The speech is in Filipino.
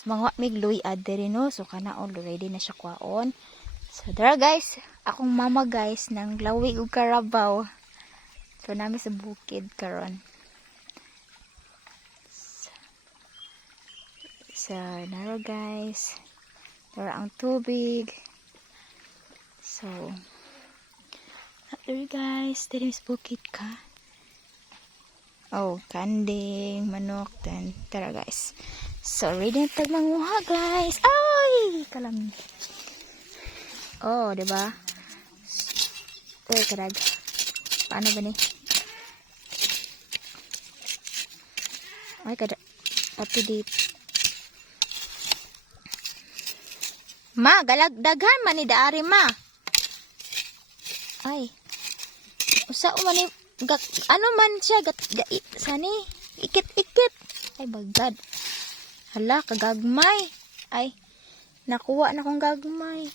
So, mga mig luyad diri no. So, kana all ready na siya kwaon. So, dara guys. Akong mama guys ng lawig ug karabaw. So, nami sa bukid karon. So, naro guys. Dara ang tubig. So, dara guys. Diri sa bukid ka. Oh, kanding, manok, then tara guys. So, ready na tayo manguha guys. Ay! Kalam. Oh, diba? Karag. Paano ba ni? Ay, tapi dito. Ma, galagdaghan man ni daari ma. Ay. Usa man ni ano man siya sani ikit-ikit. Ay bagad. Hala kagagmay. Ay nakuha na kong gagmay.